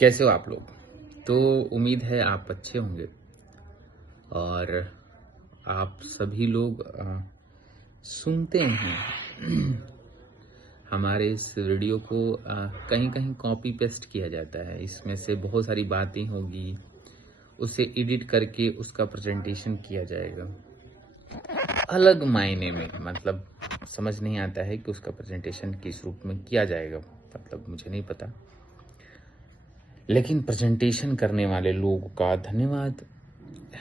कैसे हो आप लोग? तो उम्मीद है आप अच्छे होंगे और आप सभी लोग सुनते हैं हमारे इस वीडियो को कहीं-कहीं कॉपी पेस्ट किया जाता है। इसमें से बहुत सारी बातें होगी, उसे एडिट करके उसका प्रेज़ेंटेशन किया जाएगा। अलग मायने में मतलब समझ नहीं आता है कि उसका प्रेज़ेंटेशन किस रूप में किया जाएगा, मतलब मुझे नहीं पता। लेकिन प्रेज़ेंटेशन करने वाले लोगों का धन्यवाद।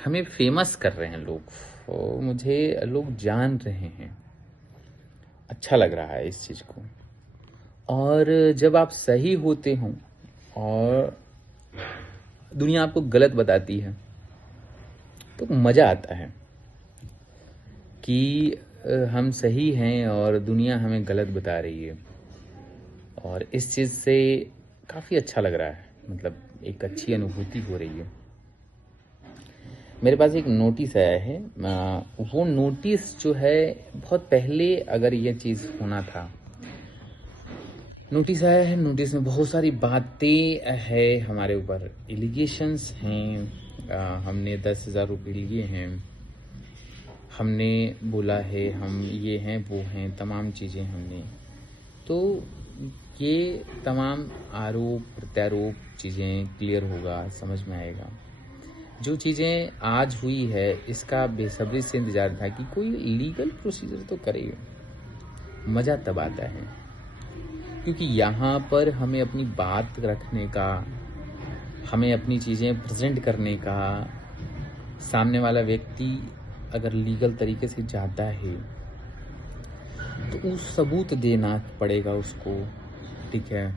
हमें फ़ेमस कर रहे हैं लोग, मुझे लोग जान रहे हैं। अच्छा लग रहा है इस चीज़ को। और जब आप सही होते हो और दुनिया आपको गलत बताती है, तो मज़ा आता है कि हम सही हैं और दुनिया हमें गलत बता रही है। और इस चीज़ से काफ़ी अच्छा लग रहा है, मतलब एक अच्छी अनुभूति हो रही है। मेरे पास एक नोटिस आया है, वो नोटिस जो है बहुत पहले अगर ये चीज़ होना था। नोटिस आया है, नोटिस में बहुत सारी बातें है हमारे ऊपर, एलिगेशंस हैं। हमने 10,000 रुपये लिए हैं, हमने बोला है हम ये हैं वो हैं, तमाम चीज़ें हमने। तो ये तमाम आरोप प्रत्यारोप चीज़ें क्लियर होगा, समझ में आएगा। जो चीज़ें आज हुई है इसका बेसब्री से इंतज़ार था कि कोई लीगल प्रोसीजर तो करे। मज़ा तब आता है क्योंकि यहाँ पर हमें अपनी बात रखने का, हमें अपनी चीज़ें प्रेज़ेंट करने का, सामने वाला व्यक्ति अगर लीगल तरीके से जाता है तो उस सबूत देना पड़ेगा उसको, ठीक है?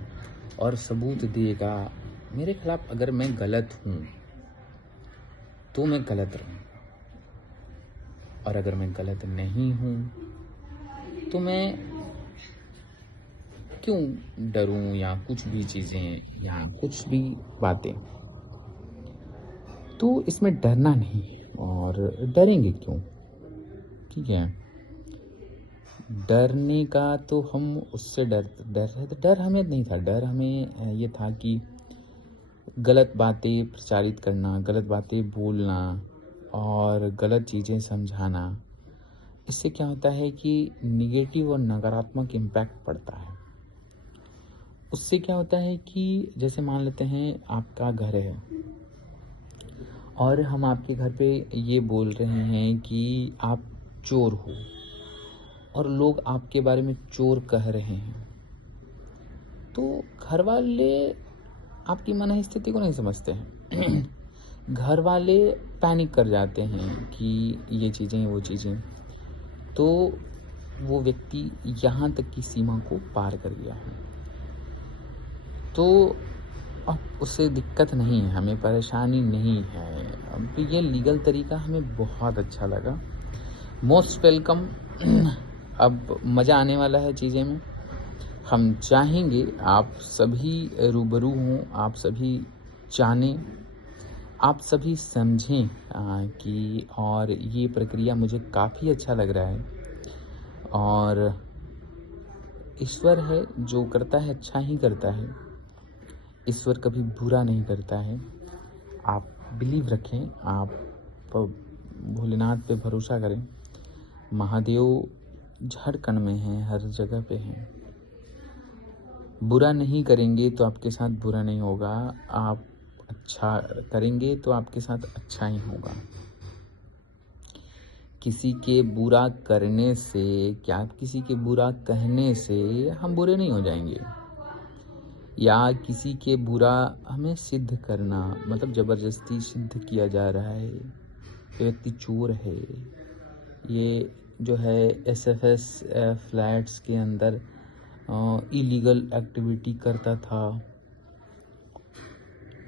और सबूत देगा मेरे खिलाफ। अगर मैं गलत हूँ तो मैं गलत रहूँगा, और अगर मैं गलत नहीं हूँ तो मैं क्यों डरूं या कुछ भी चीज़ें या कुछ भी बातें। तो इसमें डरना नहीं, और डरेंगे क्यों? ठीक है, डरने का तो हम उससे डर हमें नहीं था। डर हमें ये था कि गलत बातें प्रचारित करना, गलत बातें बोलना और गलत चीज़ें समझाना, इससे क्या होता है कि निगेटिव और नकारात्मक इम्पैक्ट पड़ता है। उससे क्या होता है कि जैसे मान लेते हैं आपका घर है और हम आपके घर पे ये बोल रहे हैं कि आप चोर हो, और लोग आपके बारे में चोर कह रहे हैं, तो घर वाले आपकी मनःस्थिति को नहीं समझते हैं। घर वाले पैनिक कर जाते हैं कि ये चीज़ें वो चीज़ें। तो वो व्यक्ति यहाँ तक की सीमा को पार कर गया है, तो अब उससे दिक्कत नहीं है, हमें परेशानी नहीं है। अब ये लीगल तरीका हमें बहुत अच्छा लगा, मोस्ट वेलकम। अब मज़ा आने वाला है चीज़ें में। हम चाहेंगे आप सभी रूबरू हों, आप सभी जानें, आप सभी समझें कि, और ये प्रक्रिया मुझे काफ़ी अच्छा लग रहा है। और ईश्वर है जो करता है अच्छा ही करता है, ईश्वर कभी बुरा नहीं करता है। आप बिलीव रखें, आप भोलेनाथ पे भरोसा करें। महादेव झारखंड में हैं, हर जगह पे हैं। बुरा नहीं करेंगे तो आपके साथ बुरा नहीं होगा, आप अच्छा करेंगे तो आपके साथ अच्छा ही होगा। किसी के बुरा करने से, क्या किसी के बुरा कहने से हम बुरे नहीं हो जाएंगे, या किसी के बुरा हमें सिद्ध करना, मतलब ज़बरदस्ती सिद्ध किया जा रहा है ये व्यक्ति चोर है, ये जो है एसएफएस फ्लैट्स के अंदर इलीगल एक्टिविटी करता था,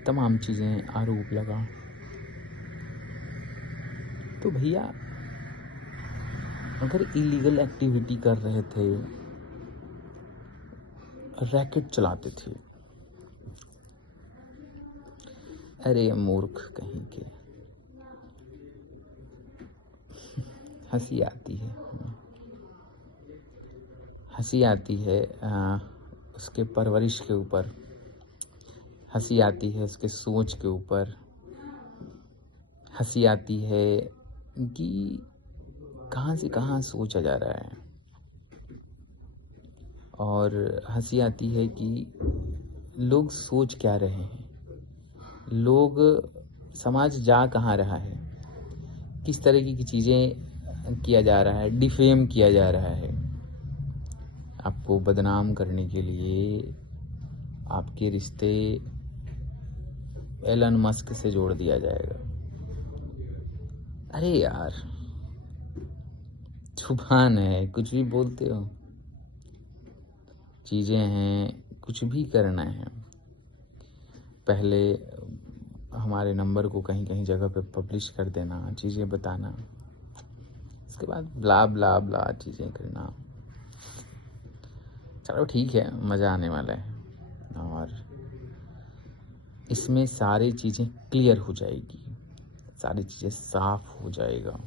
तमाम चीज़ें आरोप लगा। तो भैया अगर इलीगल एक्टिविटी कर रहे थे, रैकेट चलाते थे, अरे मूर्ख कहीं के, हंसी आती है, हंसी आती है उसके परवरिश के ऊपर। हंसी आती है उसके सोच के ऊपर, हंसी आती है कि कहाँ से कहाँ सोचा जा रहा है, और हंसी आती है कि लोग सोच क्या रहे हैं, लोग, समाज जा कहाँ रहा है, किस तरीके की चीज़ें किया जा रहा है, डिफेम किया जा रहा है। आपको बदनाम करने के लिए आपके रिश्ते एलन मस्क से जोड़ दिया जाएगा। अरे यार, जुबान है, कुछ भी बोलते हो, चीज़ें हैं, कुछ भी करना है। पहले हमारे नंबर को कहीं कहीं जगह पे पब्लिश कर देना, चीज़ें बताना, उसके बाद ब्ला ब्ला ब्ला चीज़ें करना। चलो ठीक है, मज़ा आने वाला है और इसमें सारी चीज़ें क्लियर हो जाएगी, सारी चीज़ें साफ हो जाएगा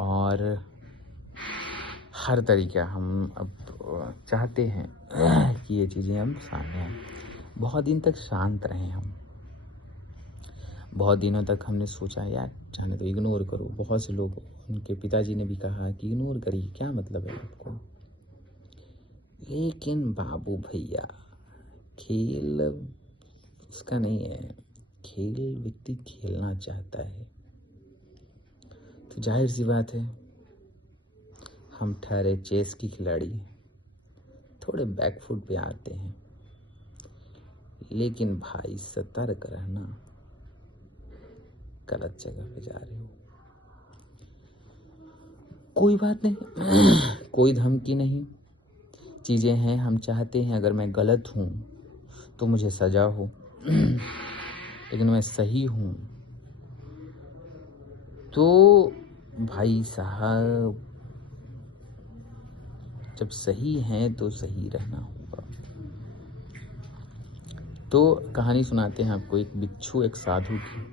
और हर तरीका हम अब चाहते हैं कि ये चीज़ें अब सामने आएं। बहुत दिन तक शांत रहे हम, बहुत दिनों तक हमने सोचा यार जाने तो, इग्नोर करो। बहुत से लोग, उनके पिताजी ने भी कहा कि इग्नोर करिए, क्या मतलब है आपको। लेकिन बाबू भैया, खेल उसका नहीं है, खेल व्यक्ति खेलना चाहता है, तो जाहिर सी बात है हम ठहरे चेस की खिलाड़ी, थोड़े बैकफुट पे आते हैं, लेकिन भाई सतर्क रहना, गलत जगह पे जा रहे हो। कोई बात नहीं, कोई धमकी नहीं, चीज़ें हैं, हम चाहते हैं अगर मैं गलत हूँ तो मुझे सजा हो, लेकिन मैं सही हूँ तो भाई साहब, जब सही हैं तो सही रहना होगा। तो कहानी सुनाते हैं आपको, एक भिक्षु एक साधु की।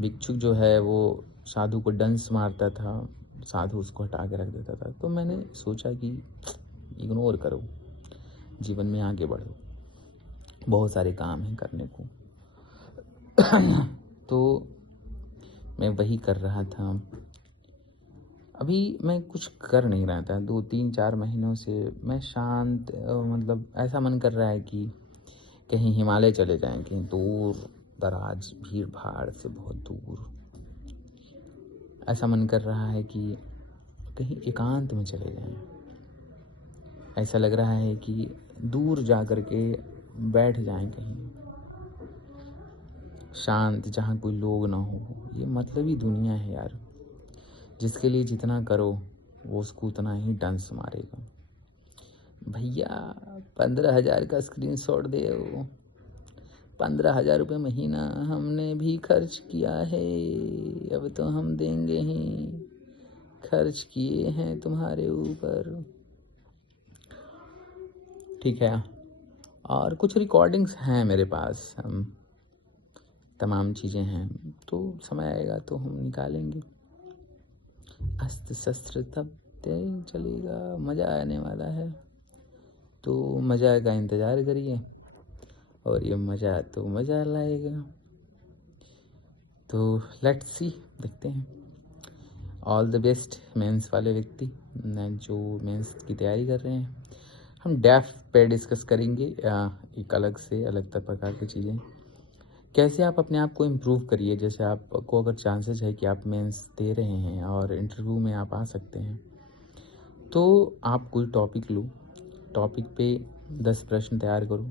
भिक्षुक जो है वो साधु को डंस मारता था, साधु उसको हटा के रख देता था। तो मैंने सोचा कि इग्नोर करो, जीवन में आगे बढ़ो, बहुत सारे काम हैं करने को। तो मैं वही कर रहा था। अभी मैं कुछ कर नहीं रहा था, 2-3-4 महीनों से मैं शांत, मतलब ऐसा मन कर रहा है कि कहीं हिमालय चले जाएं, कहीं दूर दराज, भीड़ भाड़ से बहुत दूर। ऐसा मन कर रहा है कि कहीं एकांत में चले जाएं। ऐसा लग रहा है कि दूर जा कर के बैठ जाएं कहीं शांत, जहाँ कोई लोग ना हो। ये मतलबी दुनिया है यार, जिसके लिए जितना करो वो उसको उतना ही डंस मारेगा। भैया 15,000 का स्क्रीनशॉट दे, 15,000 रुपये महीना हमने भी खर्च किया है, अब तो हम देंगे ही, खर्च किए हैं तुम्हारे ऊपर। ठीक है, और कुछ रिकॉर्डिंग्स हैं मेरे पास, हम तमाम चीज़ें हैं, तो समय आएगा तो हम निकालेंगे। अस्त्र शस्त्र तब चलेगा, मज़ा आने वाला है, तो मज़ा का इंतज़ार करिए, और ये मज़ा तो मज़ा लाएगा। तो लेट्स सी, देखते हैं। ऑल द बेस्ट मेंस वाले व्यक्ति जो मेंस की तैयारी कर रहे हैं। हम डेफ पे डिस्कस करेंगे, एक अलग से अलग प्रकार की चीज़ें, कैसे आप अपने आप को इम्प्रूव करिए। जैसे आपको अगर चांसेस है कि आप मेंस दे रहे हैं और इंटरव्यू में आप आ सकते हैं, तो आप कोई टॉपिक लो, टॉपिक पे 10 प्रश्न तैयार करो।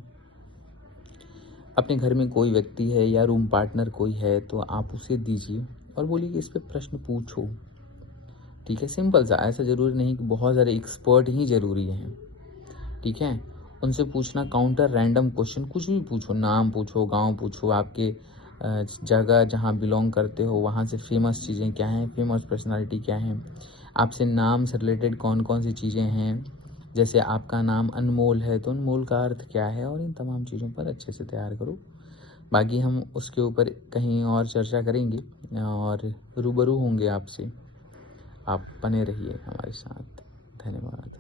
अपने घर में कोई व्यक्ति है या रूम पार्टनर कोई है तो आप उसे दीजिए और बोलिए कि इस पे प्रश्न पूछो। ठीक है, सिंपल सा, ऐसा ज़रूरी नहीं कि बहुत सारे एक्सपर्ट ही ज़रूरी हैं। ठीक है, उनसे पूछना, काउंटर रैंडम क्वेश्चन, कुछ भी पूछो, नाम पूछो, गांव पूछो, आपके जगह जहां बिलोंग करते हो वहां से फेमस चीज़ें क्या हैं, फेमस पर्सनालिटी क्या है, आपसे नाम से रिलेटेड कौन कौन सी चीज़ें हैं। जैसे आपका नाम अनमोल है तो अनमोल का अर्थ क्या है, और इन तमाम चीज़ों पर अच्छे से तैयार करो। बाकी हम उसके ऊपर कहीं और चर्चा करेंगे और रूबरू होंगे आपसे। आप बने रहिए हमारे साथ। धन्यवाद।